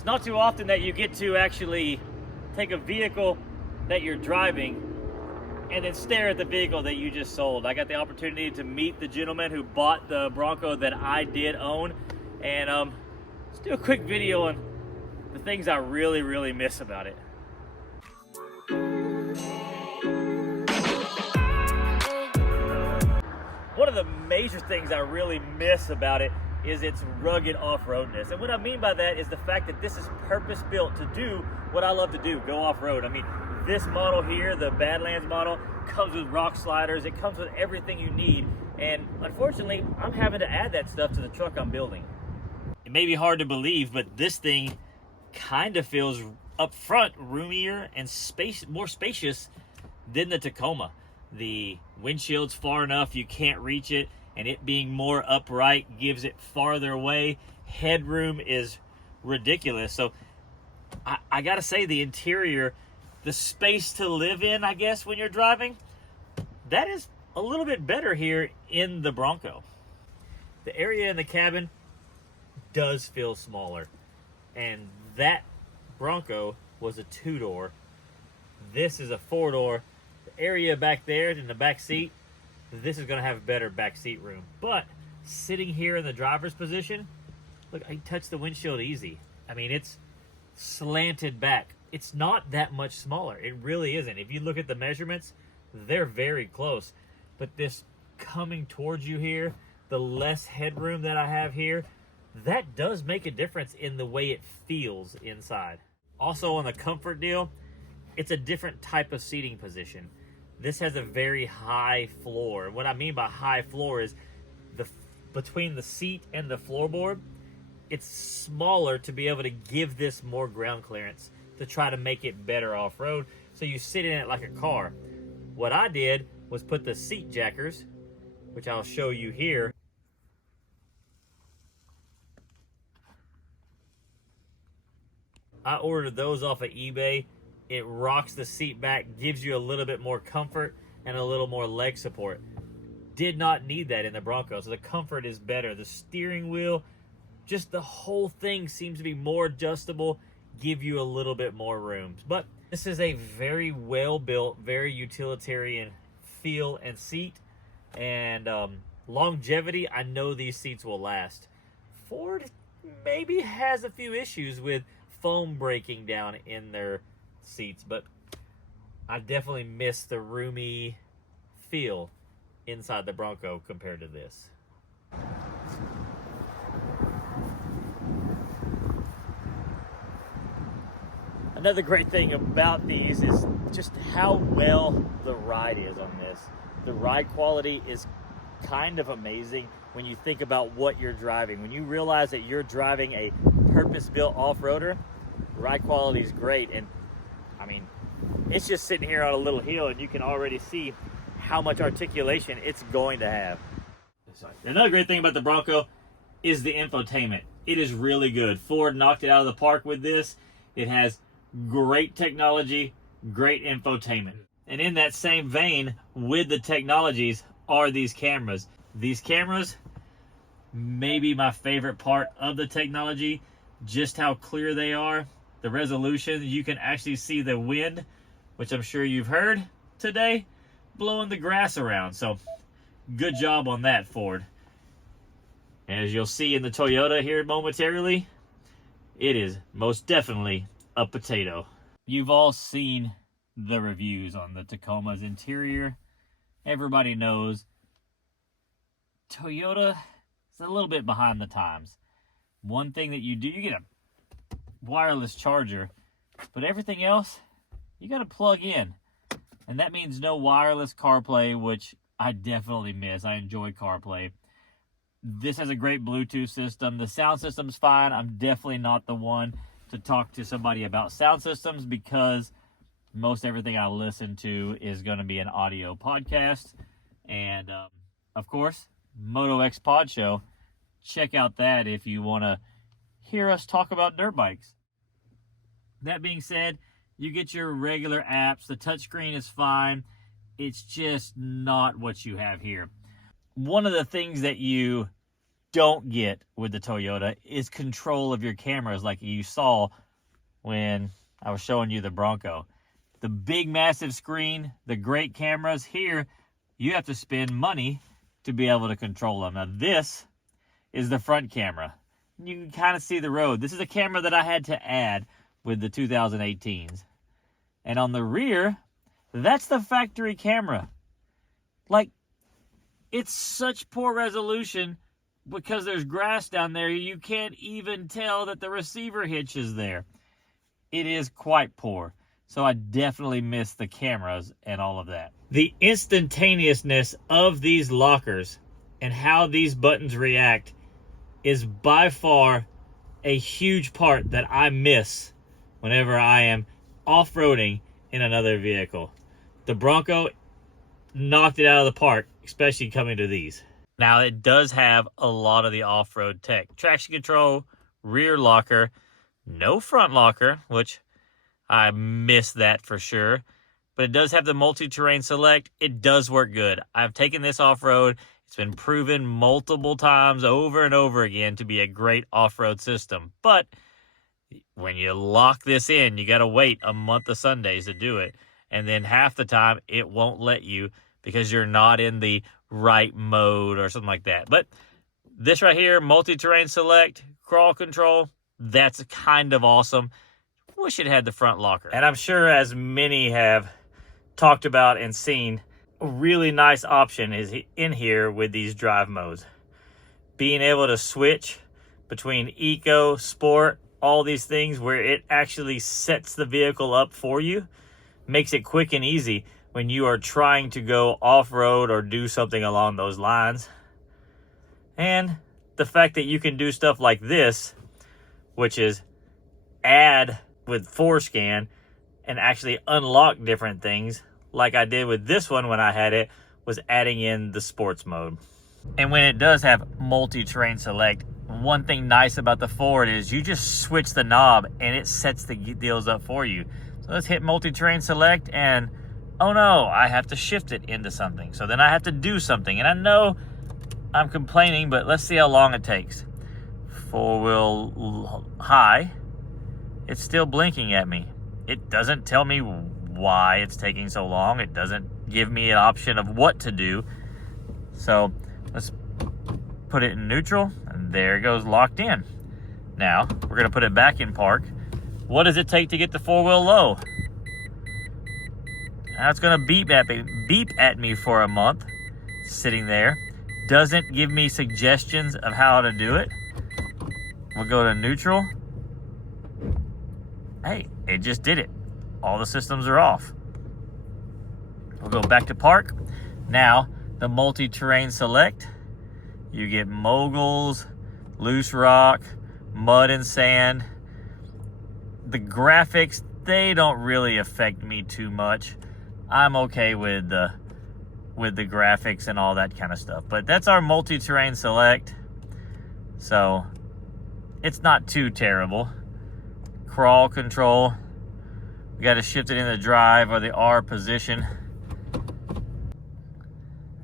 It's not too often that you get to actually take a vehicle that you're driving and then stare at the vehicle that you just sold. I got the opportunity to meet the gentleman who bought the Bronco that I did own, and let's do a quick video on the things I really, really miss about it. One of the major things I really miss about it is its rugged off-roadness. And what I mean by that is the fact that this is purpose-built to do what I love to do, go off-road. I mean, this model here, the Badlands model, comes with rock sliders. It comes with everything you need. And unfortunately, I'm having to add that stuff to the truck I'm building. It may be hard to believe, but this thing kind of feels up front roomier and more spacious than the Tacoma. The windshield's far enough you can't reach it, and it being more upright gives it farther away. Headroom is ridiculous. So I gotta say, the interior, the space to live in, I guess, when you're driving, that is a little bit better here in the Bronco. The area in the cabin does feel smaller, and that Bronco was a 2-door. This is a 4-door. The area back there in the back seat, this is going to have better back seat room. But sitting here in the driver's position, look, I touch the windshield easy. I mean, it's slanted back. It's not that much smaller. It really isn't. If you look at the measurements, they're very close. But this coming towards you here, the less headroom that I have here, that does make a difference in the way it feels inside. Also, on the comfort deal, it's a different type of seating position. This has a very high floor. What I mean by high floor is between the seat and the floorboard, it's smaller to be able to give this more ground clearance to try to make it better off-road, so you sit in it like a car. What I did was put the seat jackers, which I'll show you here. I ordered those off of eBay. It rocks the seat back, gives you a little bit more comfort and a little more leg support. Did not need that in the Bronco, so the comfort is better. The steering wheel, just the whole thing seems to be more adjustable, give you a little bit more room. But this is a very well-built, very utilitarian feel and seat. And longevity, I know these seats will last. Ford maybe has a few issues with foam breaking down in their seats, but I definitely miss the roomy feel inside the Bronco compared to this. Another great thing about these is just how well the ride is on this. The ride quality is kind of amazing when you think about what you're driving. When you realize that you're driving a purpose-built off-roader, ride quality is great. And I mean, it's just sitting here on a little hill, and you can already see how much articulation it's going to have. Another great thing about the Bronco is the infotainment. It is really good. Ford knocked it out of the park with this. It has great technology, great infotainment. And in that same vein, with the technologies, are these cameras. These cameras may be my favorite part of the technology, just how clear they are. The resolution, you can actually see the wind, which I'm sure you've heard today, blowing the grass around. So good job on that, Ford. As you'll see in the Toyota here momentarily, it is most definitely a potato. You've all seen the reviews on the Tacoma's interior. Everybody knows Toyota is a little bit behind the times. One thing that you do, you get a wireless charger, but everything else you got to plug in, and that means no wireless CarPlay, which I definitely miss. I enjoy CarPlay. This has a great Bluetooth system. The sound system's fine. I'm definitely not the one to talk to somebody about sound systems, because most everything I listen to is going to be an audio podcast. And of course, Moto X Pod Show, check out that if you want to hear us talk about dirt bikes. That being said, you get your regular apps. The touchscreen is fine. It's just not what you have here. One of the things that you don't get with the Toyota is control of your cameras, like you saw when I was showing you the Bronco. The big massive screen, the great cameras. Here you have to spend money to be able to control them. Now this is the front camera. You can kind of see the road. This is a camera that I had to add with the 2018s. And on the rear, that's the factory camera. Like, it's such poor resolution because there's grass down there, you can't even tell that the receiver hitch is there. It is quite poor. So I definitely miss the cameras and all of that. The instantaneousness of these lockers and how these buttons react is by far a huge part that I miss whenever I am off-roading in another vehicle. The Bronco knocked it out of the park, especially coming to these. Now, it does have a lot of the off-road tech. Traction control, rear locker, no front locker, which I miss that for sure. But it does have the multi-terrain select. It does work good. I've taken this off-road. It's been proven multiple times over and over again to be a great off-road system. But when you lock this in, you got to wait a month of Sundays to do it. And then half the time, it won't let you because you're not in the right mode or something like that. But this right here, multi-terrain select, crawl control, that's kind of awesome. Wish it had the front locker. And I'm sure, as many have talked about and seen, a really nice option is in here with these drive modes. Being able to switch between eco, sport, all these things where it actually sets the vehicle up for you, makes it quick and easy when you are trying to go off-road or do something along those lines. And the fact that you can do stuff like this, which is add with ForeScan and actually unlock different things, like I did with this one when I had it, was adding in the sports mode. And when it does have multi-terrain select, one thing nice about the Ford is you just switch the knob and it sets the deals up for you. So let's hit multi-terrain select and oh no, I have to shift it into something. So then I have to do something. And I know I'm complaining, but let's see how long it takes. Four-wheel high. It's still blinking at me. It doesn't tell me why it's taking so long. It doesn't give me an option of what to do. So let's put it in neutral. And there it goes, locked in. Now, we're going to put it back in park. What does it take to get the four-wheel low? Now it's going to beep at me for a month, sitting there. Doesn't give me suggestions of how to do it. We'll go to neutral. Hey, it just did it. All the systems are off. We'll go back to park. Now, the multi-terrain select. You get moguls, loose rock, mud and sand. The graphics, they don't really affect me too much. I'm okay with the graphics and all that kind of stuff. But that's our multi-terrain select. So it's not too terrible. Crawl control. We got to shift it in the drive or the R position.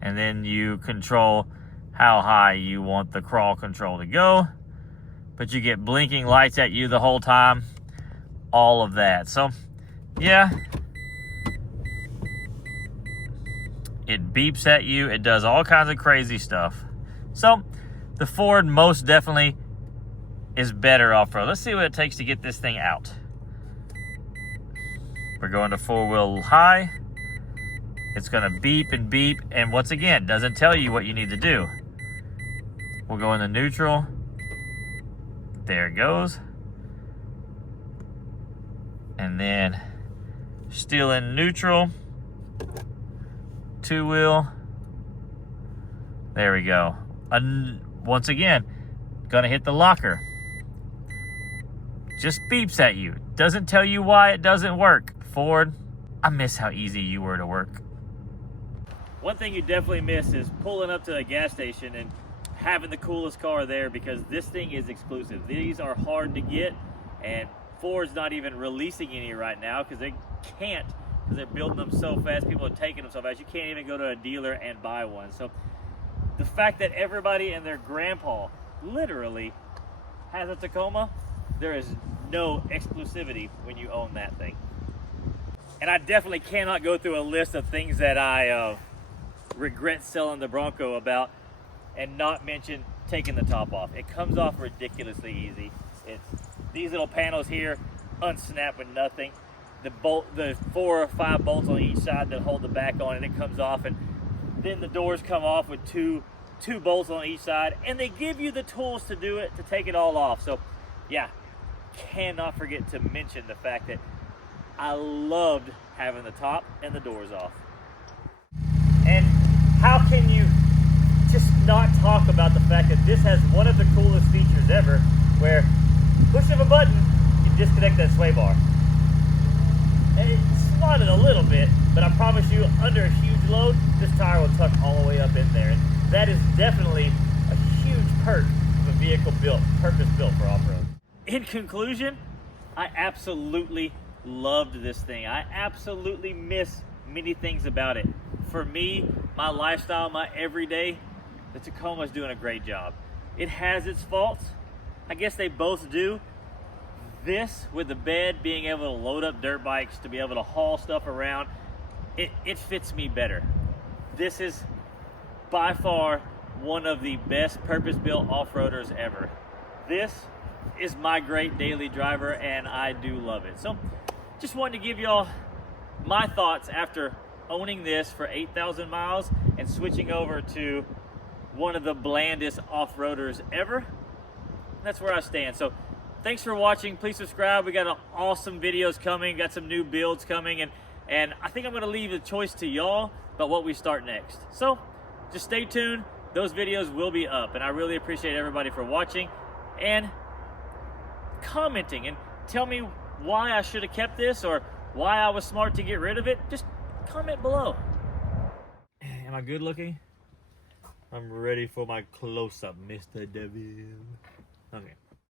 And then you control how high you want the crawl control to go. But you get blinking lights at you the whole time. All of that. So, yeah. It beeps at you. It does all kinds of crazy stuff. So, the Ford most definitely is better off-road. Let's see what it takes to get this thing out. We're going to four-wheel high. It's going to beep and beep. And once again, doesn't tell you what you need to do. We'll go into neutral. There it goes. And then still in neutral. Two-wheel. There we go. Once again, gonna hit the locker. Just beeps at you. Doesn't tell you why it doesn't work. Ford, I miss how easy you were to work. One thing you definitely miss is pulling up to a gas station and having the coolest car there, because this thing is exclusive. These are hard to get, and Ford's not even releasing any right now because they can't, because they're building them so fast. People are taking them so fast. You can't even go to a dealer and buy one. So the fact that everybody and their grandpa literally has a Tacoma, there is no exclusivity when you own that thing. And I definitely cannot go through a list of things that I regret selling the Bronco about and not mention taking the top off. It comes off ridiculously easy. It's these little panels here unsnap with nothing. The 4 or 5 bolts on each side that hold the back on, and it comes off, and then the doors come off with two bolts on each side, and they give you the tools to do it, to take it all off. So yeah, cannot forget to mention the fact that I loved having the top and the doors off. And how can you just not talk about the fact that this has one of the coolest features ever, where push of a button, you disconnect that sway bar. And it slotted a little bit, but I promise you, under a huge load, this tire will tuck all the way up in there. And that is definitely a huge perk of a vehicle purpose-built for off-road. In conclusion, I absolutely loved this thing. I absolutely miss many things about it. For me, my lifestyle, my everyday, the Tacoma is doing a great job. It has its faults. I guess they both do. This, with the bed, being able to load up dirt bikes, to be able to haul stuff around, it fits me better. This is by far one of the best purpose-built off-roaders ever. This is my great daily driver, and I do love it. So just wanted to give y'all my thoughts after owning this for 8,000 miles and switching over to one of the blandest off-roaders ever. That's where I stand. So thanks for watching. Please subscribe. We got awesome videos coming, got some new builds coming, and I think I'm gonna leave the choice to y'all about what we start next. So just stay tuned. Those videos will be up, and I really appreciate everybody for watching and commenting, and tell me why I should have kept this or why I was smart to get rid of it. Just comment below. Am I good looking? I'm ready for my close-up, Mr. Devil. Okay.